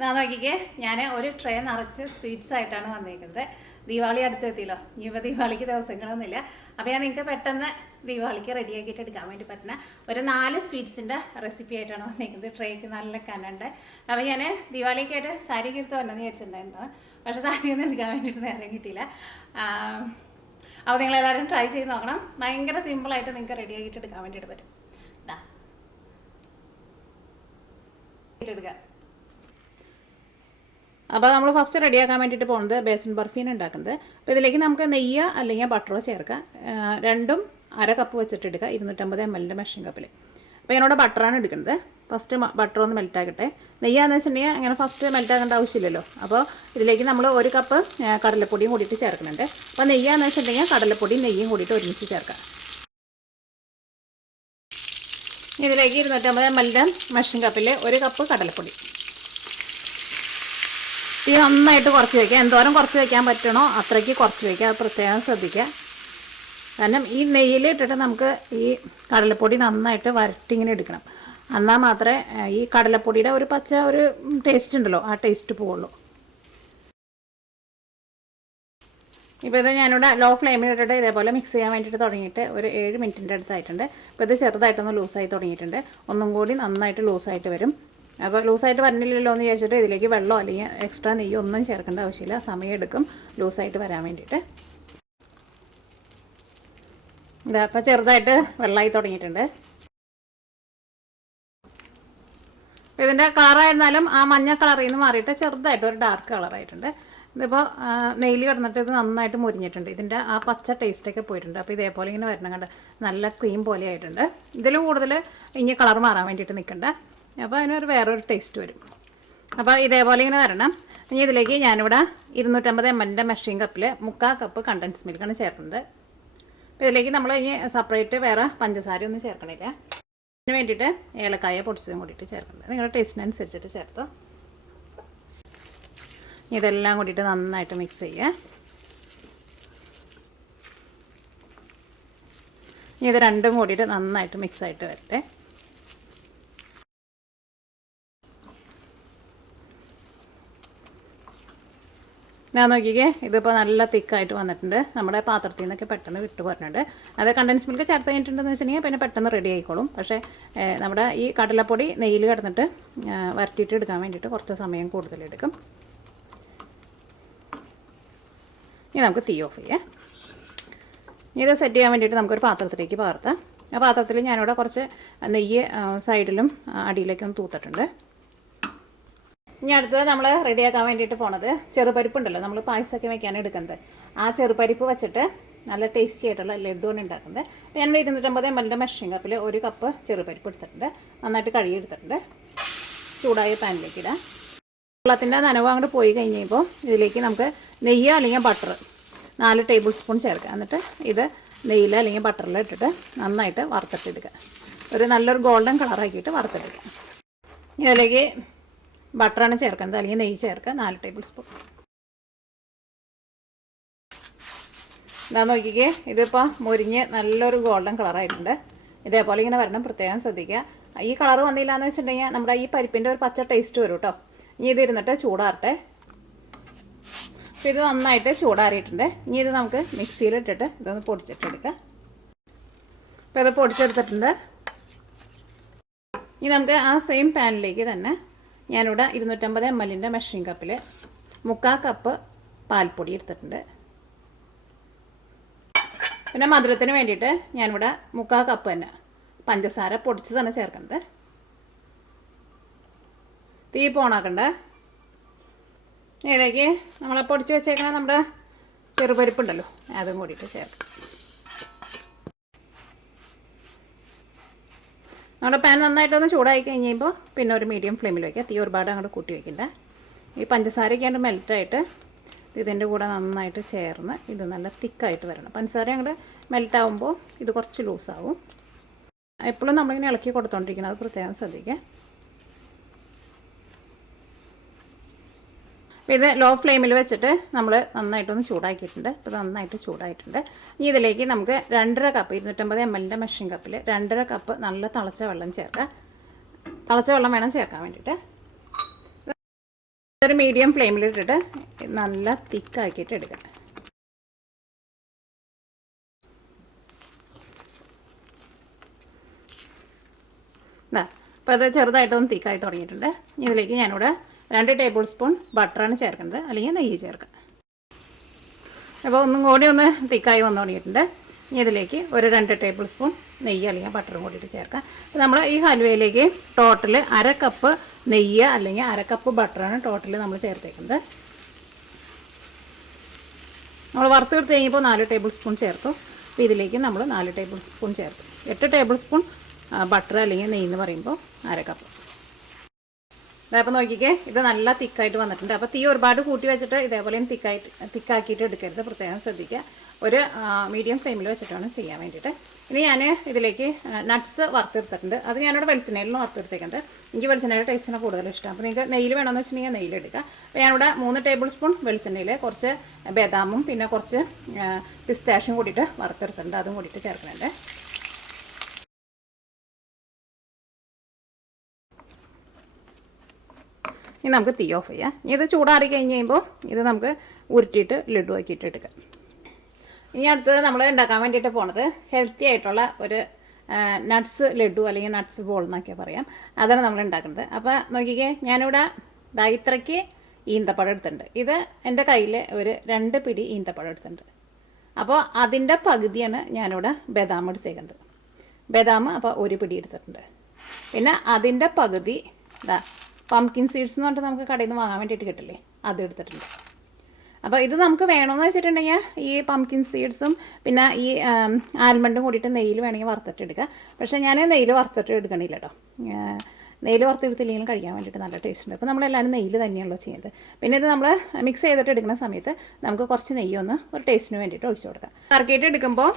ഞാൻ നോക്കിക്കേ, ഞാൻ ഒരു ട്രേ നിറച്ച് സ്വീറ്റ്സ് ആയിട്ടാണ് വന്നിരിക്കുന്നത്. ദീപാവലി അടുത്തെത്തിയല്ലോ, ഇനിയിപ്പോൾ ദീപാവലിക്ക് ദിവസങ്ങളൊന്നുമില്ല. അപ്പോൾ ഞാൻ നിങ്ങൾക്ക് പെട്ടെന്ന് ദീപാവലിക്ക് റെഡിയാക്കിയിട്ട് എടുക്കാൻ വേണ്ടി പറ്റുന്ന ഒരു 4 സ്വീറ്റ്സിൻ്റെ റെസിപ്പി ആയിട്ടാണ് വന്നിരിക്കുന്നത്. ട്രേക്ക് നല്ല കനുണ്ട്. അപ്പോൾ ഞാൻ ദീപാവലിക്കായിട്ട് സാരി എടുത്ത് വന്നെന്ന് വിചാരിച്ചിട്ടുണ്ടായിരുന്നു, പക്ഷേ സാരി ഒന്നും എടുക്കാൻ വേണ്ടിയിട്ട് നേരം കിട്ടിയില്ല. അപ്പോൾ നിങ്ങളെല്ലാവരും ട്രൈ ചെയ്ത് നോക്കണം. ഭയങ്കര സിമ്പിളായിട്ട് നിങ്ങൾക്ക് റെഡിയാക്കിയിട്ട് എടുക്കാൻ വേണ്ടിയിട്ട് പറ്റും. എടുക്കാം. അപ്പോൾ നമ്മൾ ഫസ്റ്റ് റെഡിയാക്കാൻ വേണ്ടിയിട്ട് പോകുന്നത് ബേസൻ ബർഫീന് ഉണ്ടാക്കുന്നത്. അപ്പോൾ ഇതിലേക്ക് നമുക്ക് നെയ്യ് അല്ലെങ്കിൽ ബട്ടറോ ചേർക്കാം. രണ്ടും 1/2 കപ്പ് വെച്ചിട്ട് എടുക്കുക, 250 ml മെഷീൻ കപ്പിൽ. അപ്പോൾ ഞാനിവിടെ ബട്ടറാണ് എടുക്കുന്നത്. ഫസ്റ്റ് ബട്ടർ ഒന്ന് മെൽറ്റാക്കട്ടെ. നെയ്യാന്ന് വെച്ചിട്ടുണ്ടെങ്കിൽ അങ്ങനെ ഫസ്റ്റ് മെൽറ്റാക്കേണ്ട ആവശ്യമില്ലല്ലോ. അപ്പോൾ ഇതിലേക്ക് നമ്മൾ 1 കപ്പ് കടലപ്പൊടിയും കൂടിയിട്ട് ചേർക്കുന്നുണ്ട്. അപ്പോൾ നെയ്യാന്ന് വെച്ചിട്ടുണ്ടെങ്കിൽ കടലപ്പൊടിയും നെയ്യും കൂടിയിട്ട് ഒരുമിച്ച് ചേർക്കാം. ഇതിലേക്ക് 250 ml മെഷീൻ കപ്പിൽ 1 കപ്പ് കടലപ്പൊടി. തീ നന്നായിട്ട് കുറച്ച് വയ്ക്കുക. എന്തോരം കുറച്ച് വയ്ക്കാൻ പറ്റണോ അത്രയ്ക്ക് കുറച്ച് വയ്ക്കുക. അത് പ്രത്യേകം ശ്രദ്ധിക്കുക. കാരണം ഈ നെയ്യിൽ ഇട്ടിട്ട് നമുക്ക് ഈ കടലപ്പൊടി നന്നായിട്ട് വരട്ടിങ്ങനെ എടുക്കണം. എന്നാൽ മാത്രമേ ഈ കടലപ്പൊടിയുടെ ഒരു പച്ച ഒരു ടേസ്റ്റ് ഉണ്ടല്ലോ, ആ ടേസ്റ്റ് പോവുള്ളൂ. ഇപ്പോൾ ഇത് ഞാനിവിടെ ലോ ഫ്ലെയിമിൽ ഇട്ടിട്ട് ഇതേപോലെ മിക്സ് ചെയ്യാൻ വേണ്ടിയിട്ട് തുടങ്ങിയിട്ട് ഒരു 7 മിനിറ്റിൻ്റെ അടുത്തായിട്ടുണ്ട്. അപ്പോൾ ഇത് ചെറുതായിട്ടൊന്ന് ലൂസായി തുടങ്ങിയിട്ടുണ്ട്. ഒന്നും കൂടി നന്നായിട്ട് ലൂസായിട്ട് വരും. അപ്പോൾ ലൂസായിട്ട് വരണില്ലല്ലോ എന്ന് വിചാരിച്ചിട്ട് ഇതിലേക്ക് വെള്ളമോ അല്ലെങ്കിൽ എക്സ്ട്രാ നെയ്യോ ഒന്നും ചേർക്കേണ്ട ആവശ്യമില്ല. സമയമെടുക്കും ലൂസായിട്ട് വരാൻ വേണ്ടിയിട്ട്. ഇതാ അപ്പോൾ ചെറുതായിട്ട് വെള്ളമായി തുടങ്ങിയിട്ടുണ്ട്. ഇതിൻ്റെ കളറായിരുന്നാലും ആ മഞ്ഞ കളറിൽ നിന്ന് മാറിയിട്ട് ചെറുതായിട്ട് ഒരു ഡാർക്ക് കളറായിട്ടുണ്ട്. ഇതിപ്പോൾ നെയ്യിൽ കിടന്നിട്ട് ഇത് നന്നായിട്ട് മുരിഞ്ഞിട്ടുണ്ട്. ഇതിൻ്റെ ആ പച്ച ടേസ്റ്റൊക്കെ പോയിട്ടുണ്ട്. അപ്പോൾ ഇതേപോലെ ഇങ്ങനെ വരണം, കണ്ട് നല്ല ക്രീം പോലെ ആയിട്ടുണ്ട്. ഇതിൽ കൂടുതൽ ഇനി കളർ മാറാൻ വേണ്ടിയിട്ട് നിൽക്കണ്ട. അപ്പോൾ അതിനൊരു വേറൊരു ടേസ്റ്റ് വരും. അപ്പോൾ ഇതേപോലെ ഇങ്ങനെ വരണം. ഇനി ഇതിലേക്ക് ഞാനിവിടെ 250 ml മെഷീൻ കപ്പിൽ 3/4 കപ്പ് കണ്ടൻസ് മിൽക്കാണ് ചേർക്കുന്നത്. അപ്പോൾ ഇതിലേക്ക് നമ്മൾ ഇനി സെപ്പറേറ്റ് വേറെ പഞ്ചസാര ഒന്നും ചേർക്കണില്ല. അതിന് വേണ്ടിയിട്ട് ഏലക്കായ പൊടിച്ചതും കൂടിയിട്ട് ചേർക്കുന്നത്. നിങ്ങളുടെ ടേസ്റ്റിനനുസരിച്ചിട്ട് ചേർത്തോ. ഇതെല്ലാം കൂടിയിട്ട് നന്നായിട്ട് മിക്സ് ചെയ്യുക. ഇനി ഇത് രണ്ടും കൂടിയിട്ട് നന്നായിട്ട് മിക്സായിട്ട് വരട്ടെ. ഞാൻ നോക്കിക്കേ, ഇതിപ്പോൾ നല്ല തിക്കായിട്ട് വന്നിട്ടുണ്ട്. നമ്മുടെ പാത്രത്തിൽ നിന്നൊക്കെ പെട്ടെന്ന് വിട്ട് പോരുന്നുണ്ട്. അത് കണ്ടൻസ് മിൽക്ക് ചേർത്ത് കഴിഞ്ഞിട്ടുണ്ടെന്ന് വെച്ചിട്ടുണ്ടെങ്കിൽ പിന്നെ പെട്ടെന്ന് റെഡി ആയിക്കോളും. പക്ഷേ നമ്മുടെ ഈ കടലപ്പൊടി നെയ്യിൽ കിടന്നിട്ട് വരട്ടിയിട്ട് എടുക്കാൻ വേണ്ടിയിട്ട് കുറച്ച് സമയം കൂടുതലെടുക്കും. ഇനി നമുക്ക് തീ ഓഫ് ചെയ്യാം. ഇത് സെറ്റ് ചെയ്യാൻ വേണ്ടിയിട്ട് നമുക്കൊരു പാത്രത്തിലേക്ക് പകർത്താം. ആ പാത്രത്തിൽ ഞാനിവിടെ കുറച്ച് നെയ്യ് സൈഡിലും അടിയിലേക്കും തൂത്തിട്ടുണ്ട്. ഇനി അടുത്തത് നമ്മൾ റെഡിയാക്കാൻ വേണ്ടിയിട്ട് പോണത് ചെറുപരിപ്പ് ഉണ്ടല്ലോ, നമ്മൾ പായസമൊക്കെ വയ്ക്കാൻ എടുക്കുന്നത്. ആ ചെറുപരിപ്പ് വെച്ചിട്ട് നല്ല ടേസ്റ്റി ആയിട്ടുള്ള ലഡ്ഡുവാണ് ഉണ്ടാക്കുന്നത്. അപ്പോൾ ഞാൻ 250 ml മെഷീൻ കപ്പിൽ 1 കപ്പ് ചെറുപരിപ്പ് എടുത്തിട്ടുണ്ട്. നന്നായിട്ട് കഴുകി എടുത്തിട്ടുണ്ട്. ചൂടായ പാനിലേക്ക് ഇടാം. വെള്ളത്തിൻ്റെ നനവ് അങ്ങോട്ട് പോയി കഴിഞ്ഞപ്പോൾ ഇതിലേക്ക് നമുക്ക് നെയ്യ് അല്ലെങ്കിൽ ബട്ടർ 4 ടേബിൾ സ്പൂൺ ചേർക്കുക. എന്നിട്ട് ഇത് നെയ്യിൽ അല്ലെങ്കിൽ ബട്ടറിൽ ഇട്ടിട്ട് നന്നായിട്ട് വറുത്തിട്ടെടുക്കുക. ഒരു നല്ലൊരു ഗോൾഡൻ കളറാക്കിയിട്ട് വറുത്തെടുക്കുക. ഇതിലേക്ക് ബട്ടറാണ് ചേർക്കുന്നത്, അല്ലെങ്കിൽ നെയ്യ് ചേർക്കുക 4 ടേബിൾ സ്പൂൺ. ഇതാ നോക്കിക്കേ, ഇതിപ്പോൾ മുരിഞ്ഞ് നല്ലൊരു ഗോൾഡൻ കളറായിട്ടുണ്ട്. ഇതേപോലെ ഇങ്ങനെ വരണം, പ്രത്യേകം ശ്രദ്ധിക്കുക. ഈ കളർ വന്നില്ല എന്ന് വെച്ചിട്ടുണ്ടെങ്കിൽ നമ്മുടെ ഈ പരിപ്പിൻ്റെ ഒരു പച്ച ടേസ്റ്റ് വരും കേട്ടോ. ഇനി ഇത് ഇരുന്നിട്ട് ചൂടാറട്ടെ. അപ്പോൾ ഇത് നന്നായിട്ട് ചൂടാറിയിട്ടുണ്ട്. ഇനി ഇത് നമുക്ക് മിക്സിയിലിട്ടിട്ട് ഇതൊന്ന് പൊടിച്ചിട്ടെടുക്കാം. അപ്പോൾ ഇത് പൊടിച്ചെടുത്തിട്ടുണ്ട്. ഇനി നമുക്ക് ആ സെയിം പാനിലേക്ക് തന്നെ ഞാനിവിടെ 250 ml മെഷീൻ കപ്പിൽ 3/4 കപ്പ് പാൽപ്പൊടി എടുത്തിട്ടുണ്ട്. പിന്നെ മധുരത്തിന് വേണ്ടിയിട്ട് ഞാനിവിടെ 3/4 കപ്പ് തന്നെ പഞ്ചസാര പൊടിച്ചതാണ് ചേർക്കുന്നത്. തീ പോണാക്കണ്ട. ഇതിലേക്ക് നമ്മൾ പൊടിച്ച് വെച്ചേക്കണ നമ്മുടെ ചെറുപരിപ്പുണ്ടല്ലോ, അതും കൂടിയിട്ട് ചേർക്കാം. നമ്മുടെ പാൻ നന്നായിട്ടൊന്ന് ചൂടായി കഴിയുമ്പോൾ പിന്നെ ഒരു മീഡിയം ഫ്ലെയിമിൽ വയ്ക്കുക. തീ ഒരുപാട് അങ്ങോട്ട് കൂട്ടി വയ്ക്കില്ല. ഈ പഞ്ചസാരയൊക്കെ അങ്ങോട്ട് മെൽറ്റായിട്ട് ഇതിൻ്റെ കൂടെ നന്നായിട്ട് ചേർന്ന് ഇത് നല്ല തിക്കായിട്ട് വരണം. പഞ്ചസാര അങ്ങോട്ട് മെൽറ്റാവുമ്പോൾ ഇത് കുറച്ച് ലൂസാവും. എപ്പോഴും നമ്മളിങ്ങനെ ഇളക്കി കൊടുത്തോണ്ടിരിക്കണം, അത് പ്രത്യേകം ശ്രദ്ധിക്കുക. ഇത് ലോ ഫ്ലെയിമിൽ വെച്ചിട്ട് നമ്മൾ നന്നായിട്ടൊന്ന് ചൂടാക്കിയിട്ടുണ്ട്. ഇപ്പോൾ നന്നായിട്ട് ചൂടായിട്ടുണ്ട്. ഇനി ഇതിലേക്ക് നമുക്ക് 2.5 കപ്പ് 250 ml മെഷീൻ കപ്പിൽ 2.5 കപ്പ് നല്ല തിളച്ച വെള്ളം ചേർക്കുക. തിളച്ച വെള്ളം വേണം ചേർക്കാൻ വേണ്ടിയിട്ട്. ഒരു മീഡിയം ഫ്ലെയിമിലിട്ടിട്ട് നല്ല തിക്കാക്കിയിട്ട് എടുക്കാം. അപ്പോൾ അത് ചെറുതായിട്ടൊന്ന് തിക്കായി തുടങ്ങിയിട്ടുണ്ട്. ഇതിലേക്ക് ഞാനിവിടെ 2 ടേബിൾ സ്പൂൺ ബട്ടറാണ് ചേർക്കുന്നത്, അല്ലെങ്കിൽ നെയ്യ് ചേർക്കാം. അപ്പോൾ ഒന്നും കൂടി ഒന്ന് തിക്കായി വന്നു തുടങ്ങിയിട്ടുണ്ട്. ഇനി ഇതിലേക്ക് ഒരു 2 ടേബിൾ സ്പൂൺ നെയ്യ് അല്ലെങ്കിൽ ബട്ടറും കൂടിയിട്ട് ചേർക്കാം. നമ്മൾ ഈ ഹൽവയിലേക്ക് ടോട്ടൽ 1/2 കപ്പ് നെയ്യ് അല്ലെങ്കിൽ 1/2 കപ്പ് ബട്ടറാണ് ടോട്ടൽ നമ്മൾ ചേർത്തേക്കുന്നത്. നമ്മൾ വറുത്തെടുത്ത് കഴിഞ്ഞപ്പോൾ 4 ടേബിൾ സ്പൂൺ ചേർത്തു. അപ്പോൾ ഇതിലേക്ക് നമ്മൾ 4 ടേബിൾ സ്പൂൺ ചേർത്തു. 8 ടേബിൾ സ്പൂൺ ബട്ടർ അല്ലെങ്കിൽ നെയ്യ് എന്ന് പറയുമ്പോൾ 1/2 കപ്പ്. ഇതപ്പോൾ നോക്കിക്കേ, ഇത് നല്ല തിക്കായിട്ട് വന്നിട്ടുണ്ട്. അപ്പോൾ തീ ഒരുപാട് കൂട്ടി വെച്ചിട്ട് ഇതേപോലെ തിക്കാക്കിയിട്ട് എടുക്കരുത്, പ്രത്യേകം ശ്രദ്ധിക്കുക. ഒരു മീഡിയം ഫ്ലെയിമിൽ വെച്ചിട്ടാണ് ചെയ്യാൻ വേണ്ടിയിട്ട്. ഇനി ഞാൻ ഇതിലേക്ക് നട്ട്സ് വറുത്തെടുത്തിട്ടുണ്ട്. അത് ഞാനിവിടെ വെളിച്ചെണ്ണയിലാണ് വറുത്തെടുത്തേക്കുന്നത്. എനിക്ക് വെളിച്ചെണ്ണയുടെ ടേസ്റ്റിന് കൂടുതൽ ഇഷ്ടം. അപ്പോൾ നിങ്ങൾക്ക് നെയ്യിൽ വേണമെന്ന് വെച്ചിട്ടുണ്ടെങ്കിൽ നെയ്യിലെടുക്കുക. അപ്പോൾ ഞാനിവിടെ 3 ടേബിൾ സ്പൂൺ വെളിച്ചെണ്ണയിൽ കുറച്ച് ബദാമും പിന്നെ കുറച്ച് പിസ്താഷ്യം കൂടിയിട്ട് വറുത്തെടുത്തിട്ടുണ്ട്. അതും കൂടിയിട്ട് ചേർക്കുന്നുണ്ട്. ഇനി നമുക്ക് തീ ഓഫ് ചെയ്യാം. ഇനി ഇത് ചൂടാറി കഴിഞ്ഞ് കഴിയുമ്പോൾ ഇത് നമുക്ക് ഉരുട്ടിയിട്ട് ലഡു ആക്കിയിട്ട് എടുക്കാം. ഇനി അടുത്തത് നമ്മൾ ഉണ്ടാക്കാൻ വേണ്ടിയിട്ട് പോണത് ഹെൽത്തി ആയിട്ടുള്ള ഒരു നട്ട്സ് ലഡു അല്ലെങ്കിൽ നട്ട്സ് ബോൾ എന്നൊക്കെ പറയാം. അതാണ് നമ്മൾ ഉണ്ടാക്കുന്നത്. അപ്പോൾ നോക്കിക്കേ, ഞാനിവിടെ ഇത്രയ്ക്ക് ഈന്തപ്പഴം എടുത്തിട്ടുണ്ട്. ഇത് എൻ്റെ കയ്യിൽ ഒരു 2 പിടി ഈന്തപ്പഴം എടുത്തിട്ടുണ്ട്. അപ്പോൾ അതിൻ്റെ പകുതിയാണ് ഞാനിവിടെ ബദാം എടുത്തേക്കുന്നത്. ബദാം അപ്പോൾ 1 പിടി എടുത്തിട്ടുണ്ട്. പിന്നെ അതിൻ്റെ പകുതി പംകിൻ സീഡ്സ് എന്ന് പറഞ്ഞിട്ട് നമുക്ക് കടയിൽ നിന്ന് വാങ്ങാൻ വേണ്ടിയിട്ട് കിട്ടില്ലേ, അത് എടുത്തിട്ടുണ്ട്. അപ്പോൾ ഇത് നമുക്ക് വേണമെന്ന് വെച്ചിട്ടുണ്ടെങ്കിൽ ഈ പംകിൻ സീഡ്സും പിന്നെ ഈ ആൽമണ്ടും കൂടിയിട്ട് നെയ്യിൽ വേണമെങ്കിൽ വറുത്തിട്ട് എടുക്കുക. പക്ഷേ ഞാൻ നെയ്യിൽ വറുത്തിട്ട് എടുക്കണില്ല കേട്ടോ. നെയ്യിൽ വറുത്തെടുത്തില്ലെങ്കിലും കഴിക്കാൻ വേണ്ടിയിട്ട് നല്ല ടേസ്റ്റ് ഉണ്ട്. അപ്പോൾ നമ്മളെല്ലാവരും നെയ്യിൽ തന്നെയാണല്ലോ ചെയ്യുന്നത്. പിന്നെ ഇത് നമ്മൾ മിക്സ് ചെയ്തിട്ട് എടുക്കുന്ന സമയത്ത് നമുക്ക് കുറച്ച് നെയ്യൊന്ന് ഒരു ടേസ്റ്റിന് വേണ്ടിയിട്ട് ഒഴിച്ചു കൊടുക്കാം. കറക്കിയിട്ട് എടുക്കുമ്പോൾ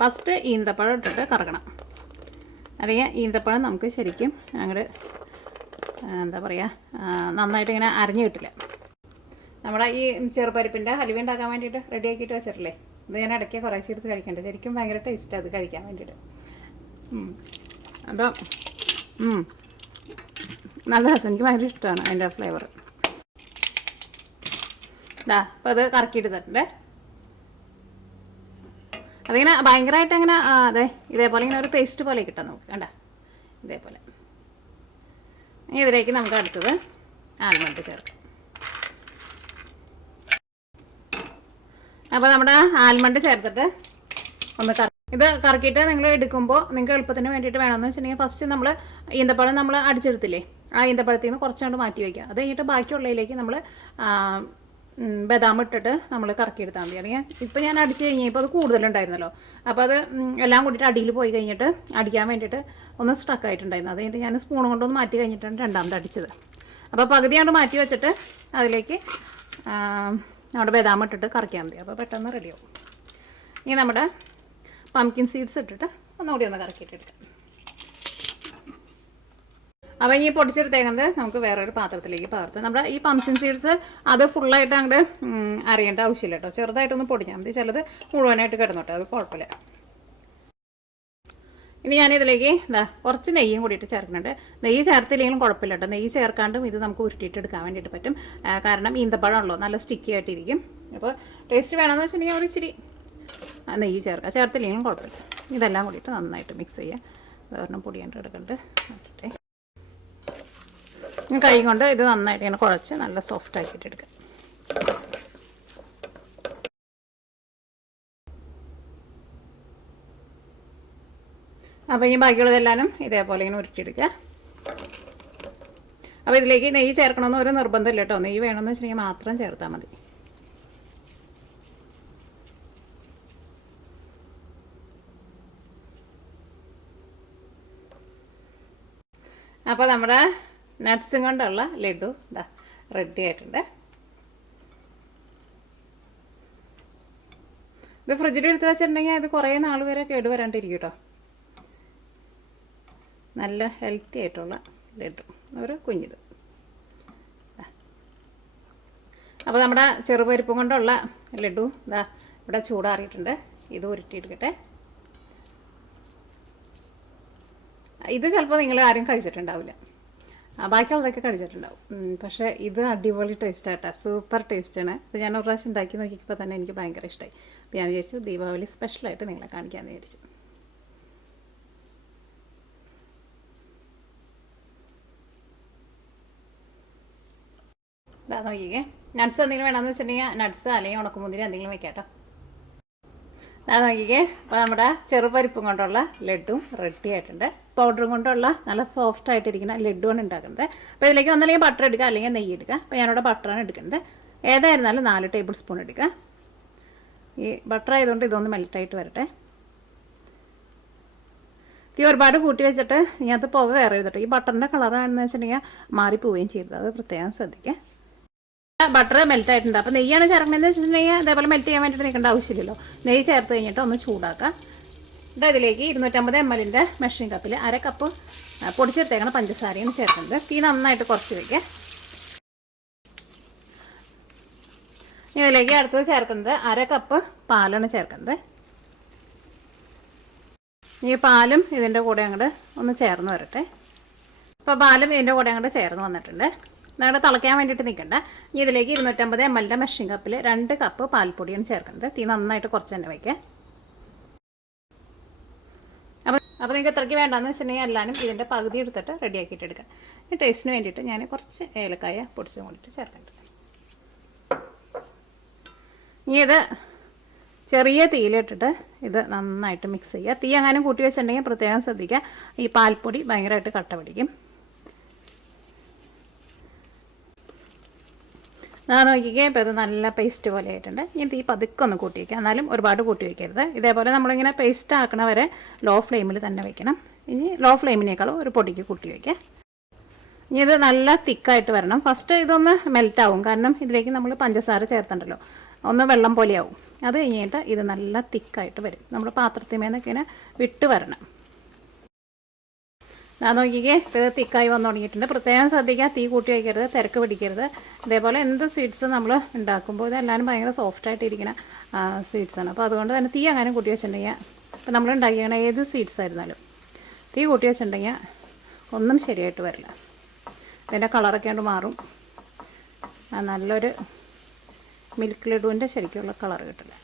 ഫസ്റ്റ് ഈന്തപ്പഴം ഇട്ടിട്ട് കറക്കണം. അല്ലെങ്കിൽ ഈന്തപ്പഴം നമുക്ക് ശരിക്കും അങ്ങോട്ട് എന്താ പറയുക, നന്നായിട്ട് ഇങ്ങനെ അരഞ്ഞു കിട്ടില്ല. നമ്മുടെ ഈ ചെറുപരിപ്പിൻ്റെ ഹലുവ ഉണ്ടാക്കാൻ വേണ്ടിയിട്ട് റെഡി ആക്കിയിട്ട് വെച്ചിട്ടില്ലേ, ഇത് ഞാൻ ഇടയ്ക്ക് കുറേശ്ശെ എടുത്ത് കഴിക്കേണ്ടത്. ശരിക്കും ഭയങ്കര ടേസ്റ്റ് അത് കഴിക്കാൻ വേണ്ടിയിട്ട്. അപ്പം നല്ല രസം, എനിക്ക് ഭയങ്കര ഇഷ്ടമാണ് അതിൻ്റെ ഫ്ലേവർ. അപ്പോൾ അത് കറക്കിയെടുത്തിട്ടുണ്ട്. അതിങ്ങനെ ഭയങ്കരമായിട്ട് അങ്ങനെ അതെ ഇതേപോലെ ഇങ്ങനെ ഒരു പേസ്റ്റ് പോലെ കിട്ടാം നമുക്ക്. കണ്ട ഇതേപോലെ. ഇതിലേക്ക് നമുക്ക് അടുത്തത് ആൽമണ്ട് ചേർക്കാം. അപ്പോൾ നമ്മുടെ ആൽമണ്ട് ചേർത്തിട്ട് ഒന്ന് ഇത് കറക്കിയിട്ട് നിങ്ങൾ എടുക്കുമ്പോൾ നിങ്ങൾക്ക് എളുപ്പത്തിന് വേണ്ടിയിട്ട് വേണമെന്ന് വെച്ചിട്ടുണ്ടെങ്കിൽ ഫസ്റ്റ് നമ്മൾ ഈന്തപ്പഴം നമ്മൾ അടിച്ചെടുത്തില്ലേ, ആ ഈന്തപ്പഴത്തിൽ നിന്ന് കുറച്ചുകൊണ്ട് മാറ്റി വയ്ക്കുക. അത് കഴിഞ്ഞിട്ട് ബാക്കിയുള്ളതിലേക്ക് നമ്മൾ ബദാം ഇട്ടിട്ട് നമ്മൾ കറക്കിയെടുത്താൽ മതി. അല്ലെങ്കിൽ ഇപ്പോൾ ഞാൻ അടിച്ച് കഴിഞ്ഞപ്പോൾ അത് കൂടുതലുണ്ടായിരുന്നല്ലോ, അപ്പോൾ അത് എല്ലാം കൂടിയിട്ട് അടിയിൽ പോയി കഴിഞ്ഞിട്ട് അടിക്കാൻ വേണ്ടിയിട്ട് ഒന്ന് സ്ട്രക്ക് ആയിട്ടുണ്ടായിരുന്നു. അത് കഴിഞ്ഞിട്ട് ഞാൻ സ്പൂൺ കൊണ്ടൊന്ന് മാറ്റി കഴിഞ്ഞിട്ടാണ് രണ്ടാമത് അടിച്ചത്. അപ്പോൾ പകുതിയാണ്ട് മാറ്റി വെച്ചിട്ട് അതിലേക്ക് നമ്മുടെ ബദാം ഇട്ടിട്ട് കറക്കിയാൽ മതി. അപ്പോൾ പെട്ടെന്ന് റെഡിയാവും. ഇനി നമ്മുടെ പംകിൻ സീഡ്സ് ഇട്ടിട്ട് ഒന്നുകൂടി ഒന്ന് കറക്കിയിട്ടെടുക്കാം. അപ്പോൾ ഇനി പൊടിച്ചെടുത്തേക്കുന്നത് നമുക്ക് വേറൊരു പാത്രത്തിലേക്ക് പകർത്താം. നമ്മുടെ ഈ പംകിൻ സീഡ്സ് അത് ഫുള്ളായിട്ട് അങ്ങോട്ട് അറിയേണ്ട ആവശ്യമില്ല കേട്ടോ, ചെറുതായിട്ടൊന്ന് പൊടിഞ്ഞാൽ മതി. ചിലത് മുഴുവനായിട്ട് കിടന്നോട്ടെ, അത് കുഴപ്പമില്ല. ഇനി ഞാനിതിലേക്ക് കുറച്ച് നെയ്യും കൂടിയിട്ട് ചേർക്കുന്നുണ്ട്. നെയ്യ് ചേർത്തില്ലെങ്കിലും കുഴപ്പമില്ല കേട്ടോ, നെയ്യ് ചേർക്കാണ്ടും ഇത് നമുക്ക് ഉരുട്ടിയിട്ട് എടുക്കാൻ വേണ്ടിയിട്ട് പറ്റും. കാരണം ഈന്തപ്പഴമാണല്ലോ, നല്ല സ്റ്റിക്കി ആയിട്ടിരിക്കും. അപ്പോൾ ടേസ്റ്റ് വേണമെന്ന് വെച്ചിട്ടുണ്ടെങ്കിൽ ഒരു ഇച്ചിരി നെയ്യ് ചേർക്കുക, ചേർത്തില്ലെങ്കിലും കുഴപ്പമില്ല. ഇതെല്ലാം കൂടിയിട്ട് നന്നായിട്ട് മിക്സ് ചെയ്യുക. വേറെ പൊടിയാണ്ട് എടുക്കണ്ട് കൈ കൊണ്ട് ഇത് നന്നായിട്ട് ഇങ്ങനെ കുഴച്ച് നല്ല സോഫ്റ്റ് ആക്കിയിട്ട് എടുക്കുക. അപ്പോൾ ഇനി ബാക്കിയുള്ളതെല്ലാനും ഇതേപോലെ ഇങ്ങനെ ഉരുട്ടിയെടുക്കുക. അപ്പോൾ ഇതിലേക്ക് നെയ്യ് ചേർക്കണമെന്ന് ഒരു നിർബന്ധമില്ല കേട്ടോ, നെയ്യ് വേണമെന്ന് വെച്ചിട്ടുണ്ടെങ്കിൽ മാത്രം ചേർത്താൽ മതി. അപ്പോൾ നമ്മുടെ നട്ട്സും കൊണ്ടുള്ള ലഡു റെഡി ആയിട്ടുണ്ട്. ഇത് ഫ്രിഡ്ജിൽ എടുത്ത് വെച്ചിട്ടുണ്ടെങ്കിൽ അത് കുറേ നാൾ വരെ കേടുവരാണ്ടിരിക്കും കേട്ടോ. നല്ല ഹെൽത്തി ആയിട്ടുള്ള ലഡു, ഒരു കുഞ്ഞിത്. അപ്പോൾ നമ്മുടെ ചെറുപരിപ്പ് കൊണ്ടുള്ള ലഡു ഇവിടെ ചൂടാറിയിട്ടുണ്ട്. ഇത് ഉരുട്ടിയെടുക്കട്ടെ. ഇത് ചിലപ്പോൾ നിങ്ങൾ ആരും കഴിച്ചിട്ടുണ്ടാവില്ല. ബാക്കിയുള്ളതൊക്കെ കഴിച്ചിട്ടുണ്ടാവും. പക്ഷേ ഇത് അടിപൊളി ടേസ്റ്റ് ആട്ടോ, സൂപ്പർ ടേസ്റ്റാണ്. ഇത് ഞാൻ ഒരു പ്രാവശ്യം ഉണ്ടാക്കി നോക്കിയപ്പോൾ തന്നെ എനിക്ക് ഭയങ്കര ഇഷ്ടമായി. അപ്പോൾ ഞാൻ വിചാരിച്ചു ദീപാവലി സ്പെഷ്യലായിട്ട് നിങ്ങളെ കാണിക്കാമെന്ന് വിചാരിച്ചു. ഇതാ നോക്കിക്കേ, നട്ട്സ് എന്തെങ്കിലും വേണമെന്ന് വെച്ചിട്ടുണ്ടെങ്കിൽ നട്ട്സ് അല്ലെങ്കിൽ ഉണക്കമുന്തിരി എന്തെങ്കിലും വെക്കാം കേട്ടോ. അത് നോക്കിക്കേ, അപ്പോൾ നമ്മുടെ ചെറുപരിപ്പും കൊണ്ടുള്ള ലഡ്ഡും റെഡി ആയിട്ടുണ്ട്. പൗഡറും കൊണ്ടുള്ള നല്ല സോഫ്റ്റ് ആയിട്ടിരിക്കുന്ന ലഡ്ഡുവാണ് ഉണ്ടാക്കുന്നത്. അപ്പോൾ ഇതിലേക്ക് ഒന്നല്ലെങ്കിൽ ബട്ടർ എടുക്കുക അല്ലെങ്കിൽ നെയ്യ് എടുക്കുക. അപ്പോൾ ഞാനിവിടെ ബട്ടറാണ് എടുക്കുന്നത്. ഏതായിരുന്നാലും 4 ടേബിൾ സ്പൂൺ എടുക്കുക. ഈ ബട്ടർ ആയതുകൊണ്ട് ഇതൊന്ന് മെൽറ്റായിട്ട് വരട്ടെ. തീ ഒരുപാട് കൂട്ടി വെച്ചിട്ട് ഇതിനകത്ത് പുക കയറരുത്. ഈ ബട്ടറിൻ്റെ കളറാണെന്ന് വെച്ചിട്ടുണ്ടെങ്കിൽ മാറിപ്പോവുകയും ചെയ്തത്, അത് പ്രത്യേകം ശ്രദ്ധിക്കുക. ബട്ടർ മെൽറ്റ് ആയിട്ടുണ്ട്. അപ്പോൾ നെയ്യാണ് ചേർക്കണമെന്ന് വെച്ചിട്ടുണ്ടെങ്കിൽ അതേപോലെ മെൽറ്റ് ചെയ്യാൻ വേണ്ടിയിട്ട് നിൽക്കേണ്ട ആവശ്യമില്ലല്ലോ. നെയ്യ് ചേർത്ത് കഴിഞ്ഞിട്ട് ഒന്ന് ചൂടാക്കാം. ഇതിലേക്ക് 250 ml മെഷറിംഗ് കപ്പിൽ 1/2 കപ്പ് പൊടിച്ചെടുത്തേക്കണം പഞ്ചസാരയാണ് ചേർക്കുന്നത്. തീ നന്നായിട്ട് കുറച്ച് വയ്ക്കുക. ഇതിലേക്ക് അടുത്തത് ചേർക്കുന്നത് 1/2 കപ്പ് പാലാണ് ചേർക്കുന്നത്. ഈ പാലും ഇതിൻ്റെ കൂടെ അങ്ങോട്ട് ഒന്ന് ചേർന്ന് വരട്ടെ. അപ്പോൾ പാലും ഇതിൻ്റെ കൂടെ അങ്ങോട്ട് ചേർന്ന് വന്നിട്ടുണ്ട്. നമ്മൾ തിളയ്ക്കാൻ വേണ്ടിയിട്ട് നിൽക്കണ്ട. ഇനി ഇതിലേക്ക് 250 ml മെഷറിംഗ് കപ്പിൽ 2 കപ്പ് പാൽപ്പൊടിയാണ് ചേർക്കുന്നത്. തീ നന്നായിട്ട് കുറച്ച് തന്നെ വയ്ക്കുക. അപ്പോൾ നിങ്ങൾക്ക് ഇത്രയ്ക്ക് വേണ്ടെന്ന് വെച്ചിട്ടുണ്ടെങ്കിൽ എല്ലാവരും ഇതിൻ്റെ പകുതി എടുത്തിട്ട് റെഡിയാക്കിയിട്ട് എടുക്കാം. ഈ ടേസ്റ്റിന് വേണ്ടിയിട്ട് ഞാൻ കുറച്ച് ഏലക്കായ പൊടിച്ചും കൊണ്ടിട്ട് ചേർക്കുന്നുണ്ട്. ഇനി ഇത് ചെറിയ തീയിലിട്ടിട്ട് ഇത് നന്നായിട്ട് മിക്സ് ചെയ്യുക. തീ എങ്ങാനും കൂട്ടി വെച്ചിട്ടുണ്ടെങ്കിൽ പ്രത്യേകം ശ്രദ്ധിക്കുക, ഈ പാൽപ്പൊടി ഭയങ്കരമായിട്ട് കട്ട പിടിക്കും. നോക്കിക്കേ, ഇപ്പോൾ ഇത് നല്ല പേസ്റ്റ് പോലെ ആയിട്ടുണ്ട്. ഇനി തീ പതുക്കെ ഒന്ന് കൂട്ടി വയ്ക്കുക, എന്നാലും ഒരുപാട് കൂട്ടി വയ്ക്കരുത്. ഇതേപോലെ നമ്മളിങ്ങനെ പേസ്റ്റ് ആക്കണ വരെ ലോ ഫ്ലെയിമിൽ തന്നെ വയ്ക്കണം. ഇനി ലോ ഫ്ലെയിമിനേക്കാളും ഒരു പൊടിക്ക് കൂട്ടി വയ്ക്കുക. ഇനി ഇത് നല്ല തിക്കായിട്ട് വരണം. ഫസ്റ്റ് ഇതൊന്ന് മെൽറ്റാവും, കാരണം ഇതിലേക്ക് നമ്മൾ പഞ്ചസാര ചേർത്തുണ്ടല്ലോ, ഒന്ന് വെള്ളം പോലെയാവും. അത് കഴിഞ്ഞിട്ട് ഇത് നല്ല തിക്കായിട്ട് വരും. നമ്മൾ പാത്രത്തിന്മേന്നൊക്കെ ഇങ്ങനെ വിട്ട് വരണം. നോക്കിക്കേ, ഇപ്പോൾ ഇത് തിക്കായി വന്നു തുടങ്ങിയിട്ടുണ്ട്. പ്രത്യേകം ശ്രദ്ധിക്കുക, തീ കൂട്ടി വയ്ക്കരുത്, തിരക്ക് പിടിക്കരുത്. ഇതേപോലെ എന്ത് സ്വീറ്റ്സ് നമ്മൾ ഉണ്ടാക്കുമ്പോൾ ഇതെല്ലാവരും ഭയങ്കര സോഫ്റ്റായിട്ടിരിക്കുന്ന സ്വീറ്റ്സാണ്. അപ്പോൾ അതുകൊണ്ട് തന്നെ തീ അങ്ങനെ കൂട്ടി വെച്ചിട്ടുണ്ടെങ്കിൽ, ഇപ്പോൾ നമ്മൾ ഉണ്ടാക്കിയ ഏത് സ്വീറ്റ്സ് ആയിരുന്നാലും തീ കൂട്ടി വെച്ചിട്ടുണ്ടെങ്കിൽ ഒന്നും ശരിയായിട്ട് വരില്ല. ഇതിൻ്റെ കളറൊക്കെ കൊണ്ട് മാറും. നല്ലൊരു മിൽക്ക് ലഡുവിൻ്റെ ശരിക്കുള്ള കളർ കിട്ടില്ല.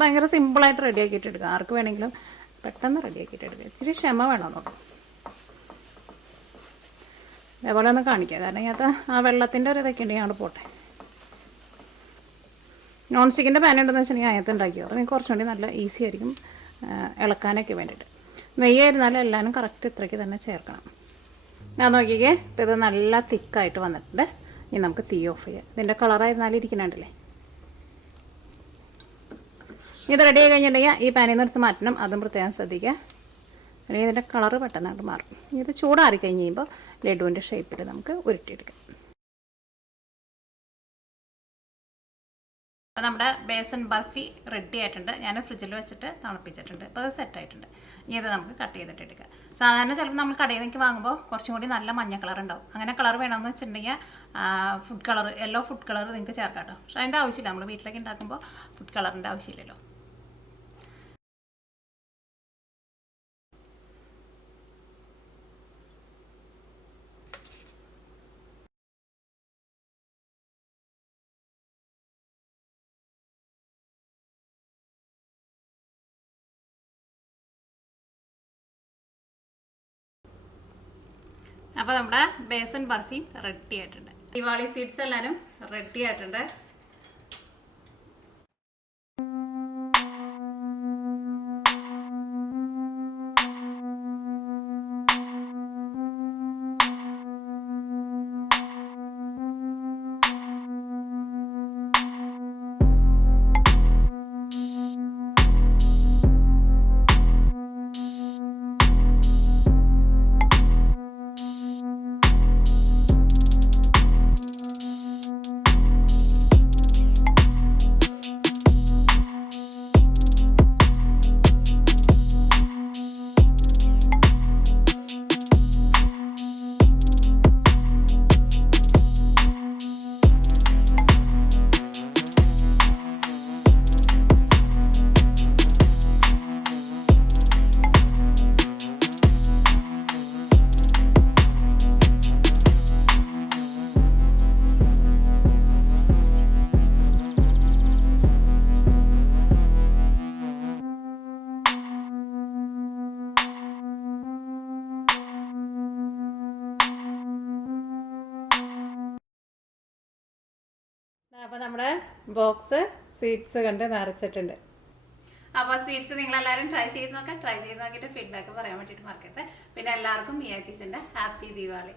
ഭയങ്കര സിമ്പിളായിട്ട് റെഡിയാക്കിയിട്ട് എടുക്കുക. ആർക്ക് വേണമെങ്കിലും പെട്ടെന്ന് റെഡിയാക്കിയിട്ട് എടുക്കുക. ഇച്ചിരി ക്ഷമ വേണമെന്നുള്ളൂ. അതേപോലെ ഒന്ന് കാണിക്കുക, കാരണം ഇതിനകത്ത് ആ വെള്ളത്തിൻ്റെ ഒരു ഇതൊക്കെ ഉണ്ടെങ്കിൽ അങ്ങോട്ട് പോട്ടെ. നോൺ സ്റ്റിക്കിൻ്റെ പാൻ ഉണ്ടെന്ന് വെച്ചിട്ടുണ്ടെങ്കിൽ അതിനകത്ത് ഉണ്ടാക്കിയോ, അത് നിങ്ങൾക്ക് കുറച്ചുകൂടി നല്ല ഈസി ആയിരിക്കും ഇളക്കാനൊക്കെ വേണ്ടിയിട്ട്. നെയ്യായിരുന്നാലും എല്ലാവരും കറക്റ്റ് ഇത്രയ്ക്ക് തന്നെ ചേർക്കണം. ഞാൻ നോക്കിക്കേ, ഇപ്പോൾ ഇത് നല്ല തിക്കായിട്ട് വന്നിട്ടുണ്ട്. ഇനി നമുക്ക് തീ ഓഫ് ചെയ്യാം. ഇതിൻ്റെ കളറായിരുന്നാലും ഇരിക്കുന്നുണ്ടല്ലേ. ഇത് റെഡി ആയി കഴിഞ്ഞിട്ടുണ്ടെങ്കിൽ ഈ പാനിൽ നിന്ന് എടുത്ത് മാറ്റണം, അതും പ്രത്യേകം ശ്രദ്ധിക്കുക. അല്ലെങ്കിൽ ഇതിൻ്റെ കളറ് പെട്ടെന്നായിട്ട് മാറും. ഇത് ചൂടാറി കഴിഞ്ഞ് കഴിയുമ്പോൾ ലഡുവിൻ്റെ ഷേപ്പിൽ നമുക്ക് ഉരുട്ടിയെടുക്കാം. അപ്പോൾ നമ്മുടെ ബേസൻ ബർഫി റെഡി ആയിട്ടുണ്ട്. ഞാൻ ഫ്രിഡ്ജിൽ വെച്ചിട്ട് തണുപ്പിച്ചിട്ടുണ്ട്. അപ്പോൾ അത് സെറ്റായിട്ടുണ്ട്. ഇനി ഇത് നമുക്ക് കട്ട് ചെയ്തിട്ട് എടുക്കാം. സാധാരണ ചിലപ്പോൾ നമ്മൾ കടയിൽ നിന്നൊക്കെ വാങ്ങുമ്പോൾ കുറച്ചും കൂടി നല്ല മഞ്ഞ കളർ ഉണ്ടാവും. അങ്ങനെ കളർ വേണമെന്ന് വെച്ചിട്ടുണ്ടെങ്കിൽ food colour, yellow food colour നിങ്ങൾക്ക് ചേർക്കാം കേട്ടോ. പക്ഷേ അതിൻ്റെ ആവശ്യമില്ല, നമ്മൾ വീട്ടിലേക്ക് ഉണ്ടാക്കുമ്പോൾ ഫുഡ് കളറിൻ്റെ ആവശ്യമില്ലല്ലോ. അപ്പോൾ നമ്മുടെ ബേസൻ ബർഫിയും റെഡി ആയിട്ടുണ്ട്. ദിവാളി സ്വീറ്റ്സ് എല്ലാവരും റെഡി ആയിട്ടുണ്ട്. ബോക്സ് സ്വീറ്റ്സ് കണ്ട് നിറച്ചിട്ടുണ്ട്. അപ്പോൾ സ്വീറ്റ്സ് നിങ്ങളെല്ലാവരും ട്രൈ ചെയ്ത് നോക്കിയിട്ട് ഫീഡ്ബാക്ക് പറയാൻ വേണ്ടിയിട്ട് മറക്കരുത്. പിന്നെ എല്ലാവർക്കും മിയ കിച്ചൻ്റെ ഹാപ്പി ദീപാവലി.